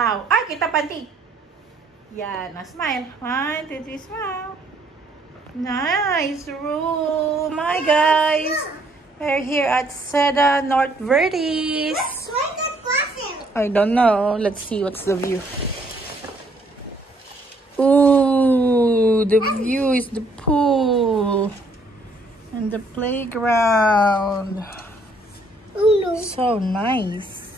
Wow. Ay, kita panty. Yan. Smile. 1, 2, 3, smile. Nice room. Hi, guys. We're here at Seda North Verdes. Where's the closet? I don't know. Let's see what's the view. Ooh, the view is the pool and the playground. Oh no. So nice.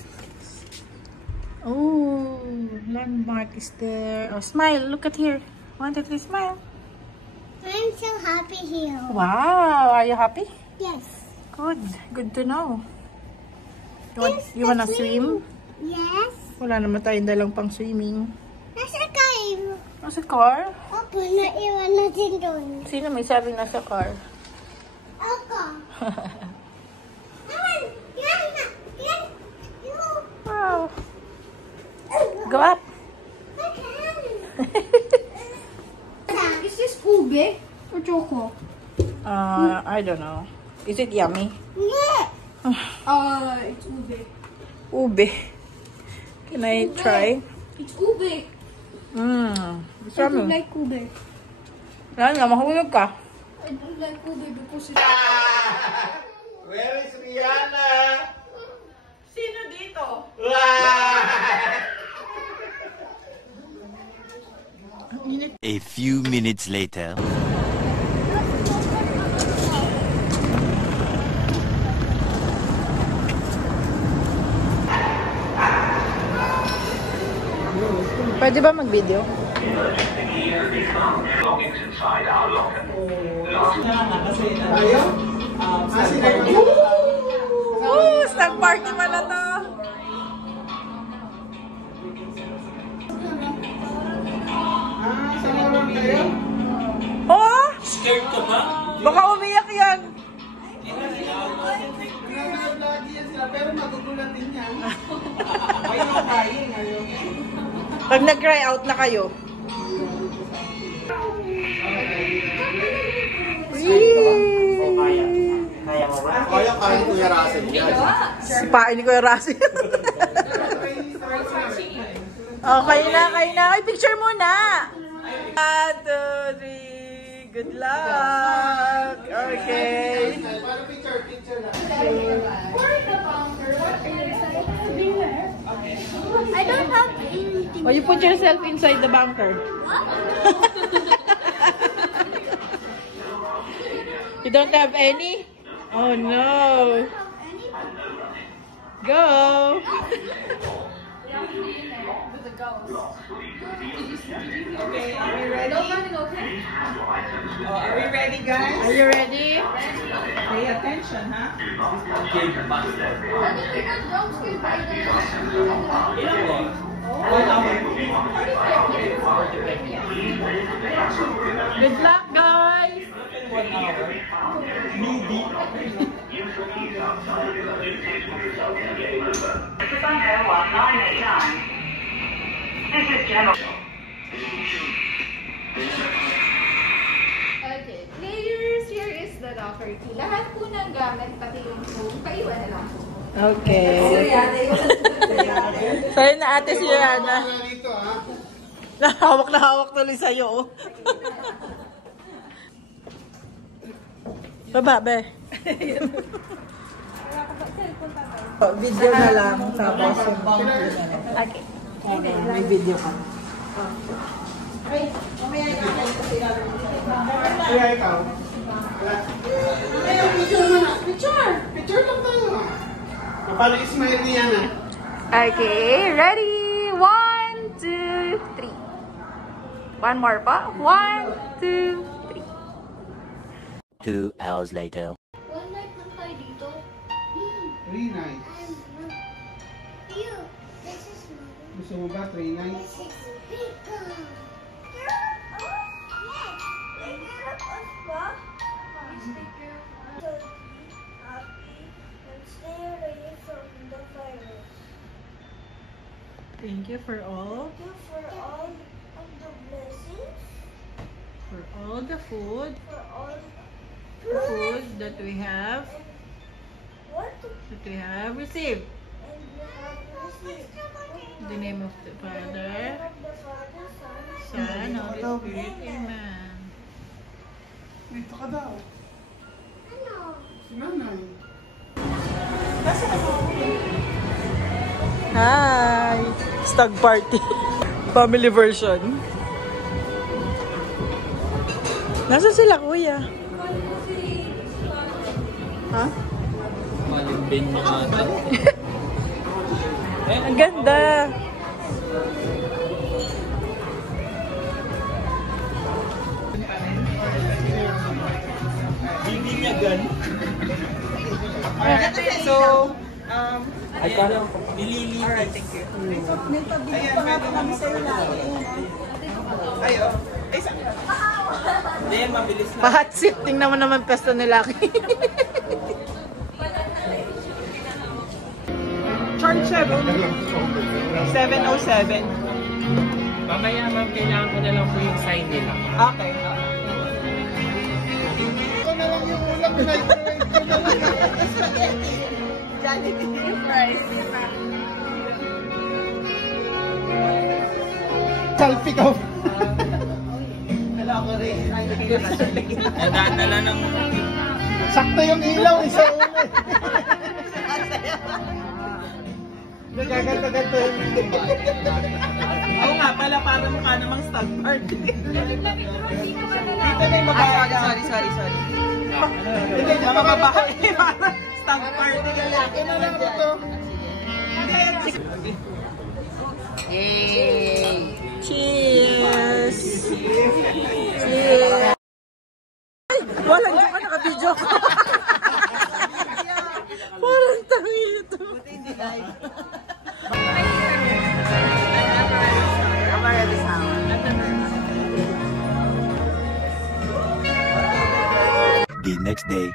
Ooh, landmark is there. Oh, smile. Look at here. 1, 2, 3, smile. I'm so happy here. Wow. Are you happy? Yes. Good. Good to know. Yes, You wanna swim? Yes. Wala naman tayong dalang pang swimming. Nasa kayo. Nasa car? Opo, naiwan natin doon. Sino may sabing nasa car? Ako. Ayan, yan na. Yan. Wow. Go up. Is this ube or choco? I don't know. Is it yummy? Yeah. It's ube. Ube. Can I try? It's ube. It's I don't yummy. like ube. Yan nga, mahulog ka. I don't like ube because it's... Where is Rihanna? Sino dito? A few minutes later. Pwede ba mag-video? Oh, stag party pala to. Oh! Scared ka ba? Baka umiyak yan. Pero magugulat din yan. Ayaw kain, ayaw. Pag nag-cry out na kayo. Kaya kain Kuya Russell. Sipain ni Kuya Russell. Oh, kayo na. Ay, picture muna. 1, 2, 3. Good luck. Okay. Para picture lang. I don't have anything. Oh, you put yourself inside the bunker. You don't have any? Oh no. Go. Okay, are we ready? Oh, are we ready, guys? Are you ready? Pay attention, ha? Good luck, guys. 1 hour. Needy. This is General. Okay, players, here is the locker key. Lahat po ng gamit, pati yung phone, paiwan na lang po. Okay. Sa'yo na ate si Rihanna. Dito, ha? Na hawak tuloy sa'yo. Oh. Baba, be. Video na lang. Tapos okay. May video ka. Kuya, ikaw. Picture mo na. Picture lang tayo. Paano i-smile niya na? Okay, ready? 1, 2, 3. One more pa. 1, 2, 2 hours later. One night lang tayo dito. Very nice. Ew, this is Gusto mo ba 3 nights? this is big. Yes. Take care of us, ba? Please take care of us. Happy and stay away from the virus. Thank you for all. Thank you for all of the blessings, For all the food. for all Food that we have. what That we have received. and you have In the name of the Father, the Father, Son, Son, Holy Spirit. Amen. Dito ka daw. ano? Si nanay. Hi! Stag party. Family version. Nasaan sila, kuya? Ha? Malimbin mo ata. Ang ganda! Bibinyagan. So, Ay, parang nililinis. ayan, pwede naman sa'yo lagi. Ayo. Hindi, mabilis na. Pa-hot seat. Tingnan mo naman pesto ni Lucky. Charge 7. 707. Mamaya, ma'am, kailangan ko na lang po yung sign nila. Okay. Ito na lang yung ulam. Jollibee fries. Selfie ka. Wala ko rin. Nadadala ng... Sakto yung ilaw. Isa ulo. Nagaganda-ganda yung Oo nga pala, para mukha namang stag party. Dito na yung babae. Sorry. Dito yung mga babae. Para stag party. Lalaki na lang ito. Yay! Cheers! Cheers! Ay! Walang joke ka, naka-video ko. Parang tangi ito. The next day.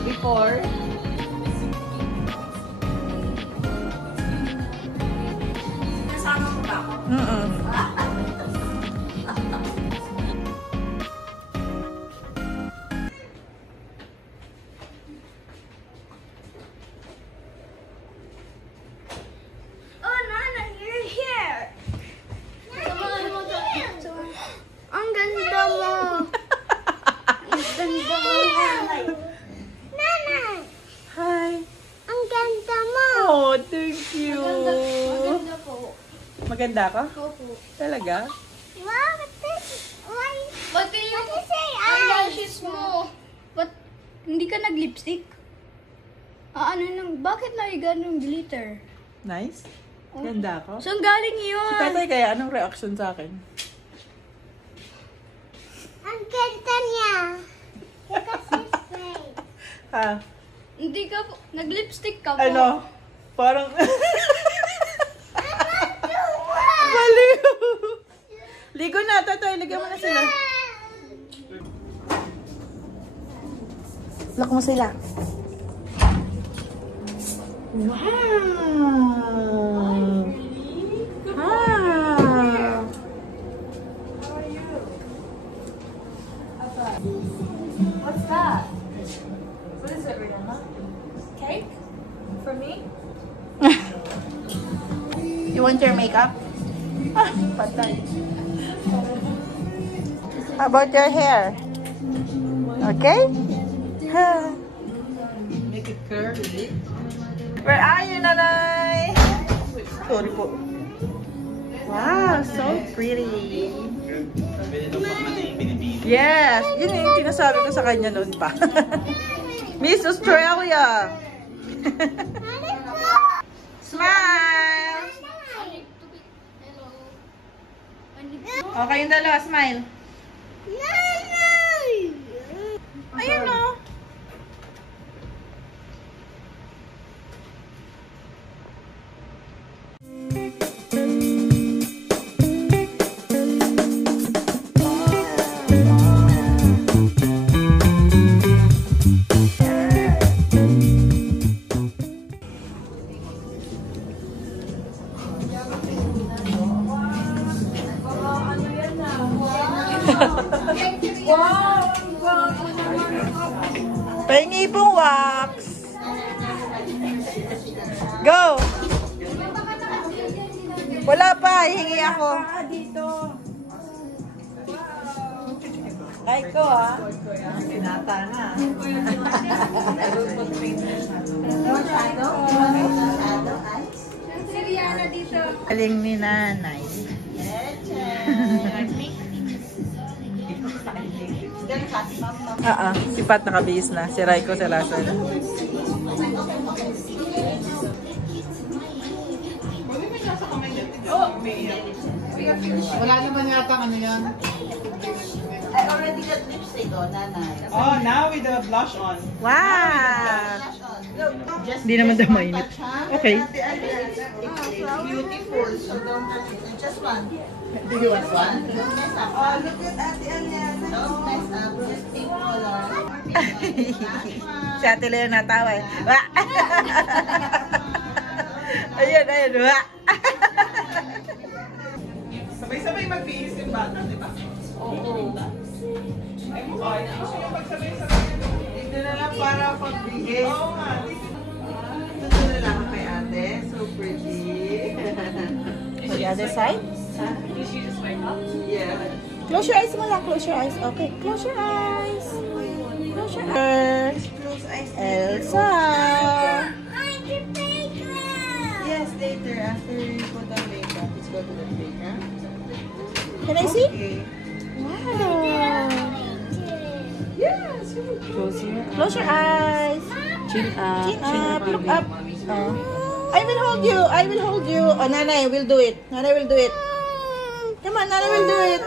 Before. Kasama mo ba ako? Oh, Nana, you're here! Ang ganda mo! Ang ganda mo! Nana! Hi! Ang ganda mo! Oh, thank you! Maganda po. Maganda ka? Opo. Talaga? Wow, this why? Ba't yung What is it? eyelashes mo? Ba't hindi ka nag-lipstick? Bakit na ganun glitter? Nice? Ganda ako? Saan galing yun? Si tatay kaya, anong reaction sa akin? Ang ganda niya! Look at his face. Ha? Hindi ka po, nag-lipstick ka po. Ano? Parang... Baliw! Ligo na, tatay. Ligo mo na sila. Lock mo sila. Wow! Ah! What's that? What is it, Rihanna? Cake? For me? You want your makeup? Ah, patay. How about your hair? Okay? Make it curly. Where are you, Nanay? Sorry po. Wow, so pretty. Yes, yun yung sinasabi ko sa kanya noon pa. Miss Australia! Smile! Okay, yung dalawa, smile. Ayan o. Pahingi pong wax. Go! Wala pa, hingi ako. Like ko ah. Sinata na. Galing ni nanay. Si Pat nakabihis na. Si Raiko sa Lasan. Wala naman yata ano yan. I already got lipstick on, nanay. Oh, now with the blush on. Wow! Just Hindi naman daw mainit. Okay. It's beautiful, so don't touch it. Just one. Do you want one? Don't mess up. Oh, look at Ate Aliana. Don't mess up. Just pink color. Si Ate Leo natawa eh. Wah! Ayan, ayan. Wah! Sabay-sabay mag-bihis yung bata, di ba? Oo. Ay, mukha. Gusto nyo magsabay-sabay. Dito na lang para pagbigay. Oo nga. Dito na lang kay ate. So pretty. For the other side? Yeah. Close your eyes mo lang. Close your eyes. Okay. Close your eyes. Close your eyes. Close eyes. Elsa! Yes, later. After you put on makeup, let's go to the playground. Can I see? Okay. Wow! Yes. Close your eyes. Chin up. Look up. Oh. I will hold you. I will hold you. Oh, Nanay will do it. Nanay will do it. Come on, Nanay will do it.